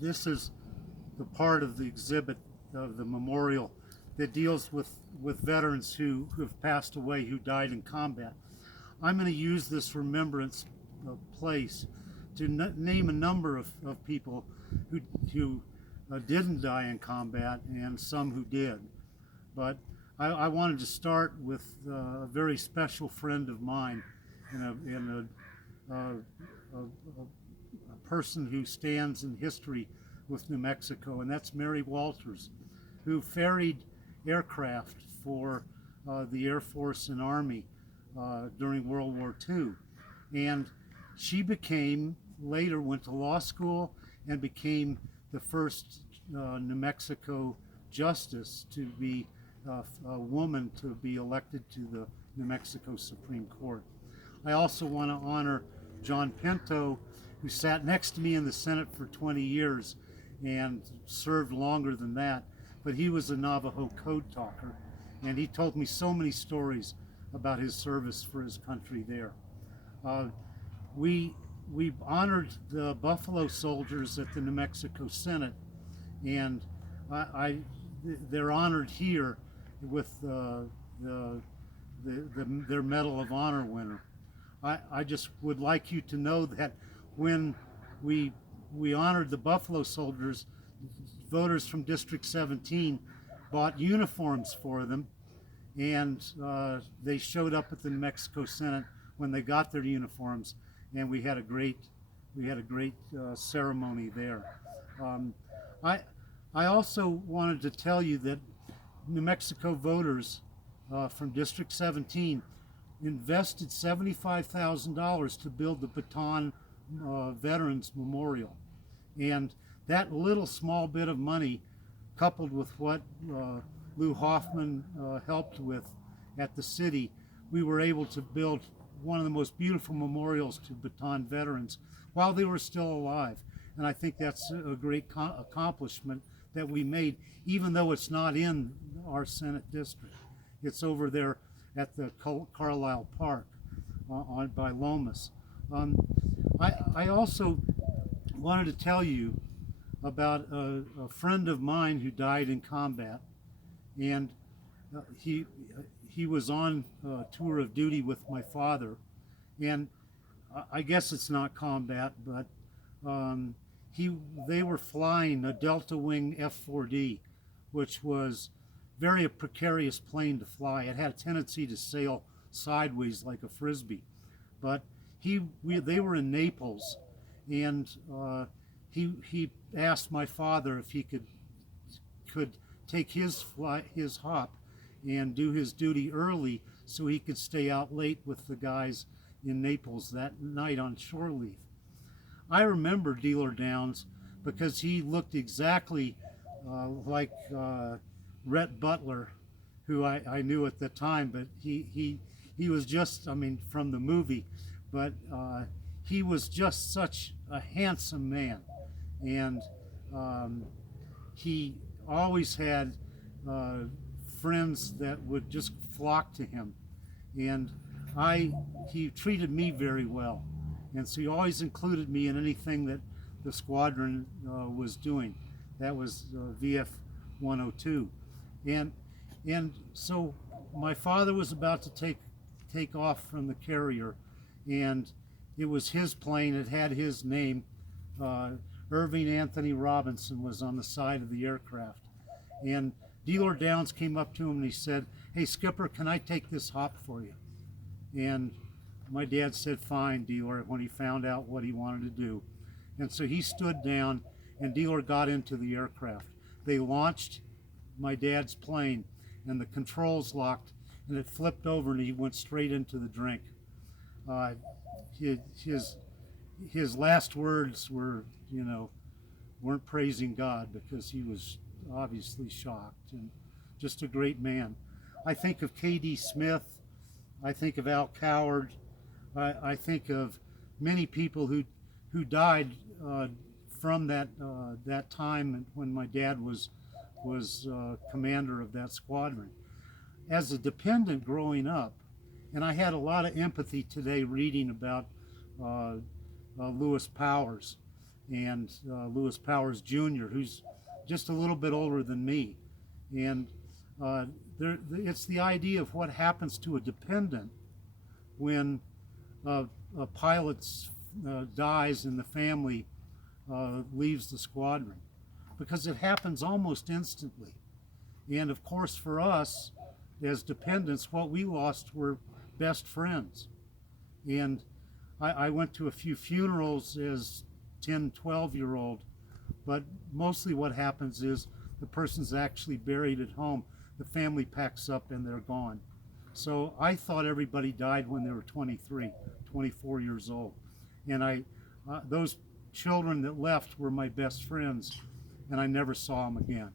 this is the part of the exhibit of the memorial that deals with veterans who have passed away, who died in combat. I'm going to use this remembrance place to name a number of people who didn't die in combat and some who did. But I wanted to start with a very special friend of mine and a person who stands in history with New Mexico, and that's Mary Walters, who ferried aircraft for the Air Force and Army during World War II. And she later went to law school and became the first New Mexico justice to be a woman to be elected to the New Mexico Supreme Court. I also want to honor John Pinto, who sat next to me in the Senate for 20 years and served longer than that, but he was a Navajo code talker, and he told me so many stories about his service for his country there. We honored the Buffalo Soldiers at the New Mexico Senate, and they're honored here with their Medal of Honor winner. I just would like you to know that when we honored the Buffalo Soldiers, voters from District 17 bought uniforms for them, and they showed up at the New Mexico Senate when they got their uniforms, and we had a great ceremony there. I also wanted to tell you that New Mexico voters from District 17 invested $75,000 to build the Baton Veterans Memorial. And that little small bit of money, coupled with what Lou Hoffman helped with at the city, we were able to build one of the most beautiful memorials to Baton veterans while they were still alive. And I think that's a great accomplishment that we made, even though it's not in our Senate district. It's over there at the Carlisle Park by Lomas. I also wanted to tell you about a friend of mine who died in combat, and he was on a tour of duty with my father, and I guess it's not combat, but they were flying a Delta Wing F-4D, which was very precarious plane to fly. It had a tendency to sail sideways like a frisbee. But they were in Naples, and he asked my father if he could take his hop and do his duty early so he could stay out late with the guys in Naples that night on shore leave. I remember Dealer Downs because he looked exactly like Rhett Butler, who I knew at the time, but he was just, I mean, from the movie, but he was just such a handsome man, and he always had friends that would just flock to him, and he treated me very well, and so he always included me in anything that the squadron was doing. That was VF 102, and so my father was about to take off from the carrier, and it was his plane. It had his name. Irving Anthony Robinson was on the side of the aircraft, and Dealer Downs came up to him and he said, "Hey Skipper, can I take this hop for you?" And my dad said, "Fine, Dealer," when he found out what he wanted to do. And so he stood down, and Dealer got into the aircraft. They launched my dad's plane, and the controls locked, and it flipped over, and he went straight into the drink. His last words were, weren't praising God, because he was obviously shocked, and just a great man. I think of K.D. Smith. I think of Al Coward. I think of many people who died from that time when my dad was commander of that squadron. As a dependent growing up, and I had a lot of empathy today reading about Lewis Powers, and Lewis Powers Jr., who's just a little bit older than me. And it's the idea of what happens to a dependent when a pilot dies and the family leaves the squadron, because it happens almost instantly. And of course, for us as dependents, what we lost were best friends. And I went to a few funerals as 10, 12-year-old, but mostly what happens is the person's actually buried at home. The family packs up and they're gone. So I thought everybody died when they were 23, 24 years old. And those children that left were my best friends, and I never saw them again.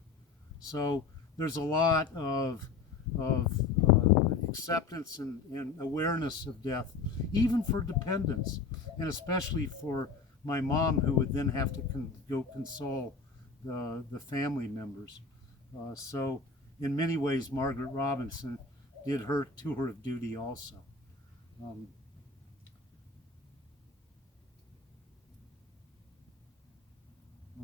So there's a lot of acceptance and awareness of death, even for dependents, and especially for my mom, who would then have to go console the family members. So in many ways, Margaret Robinson did her tour of duty also.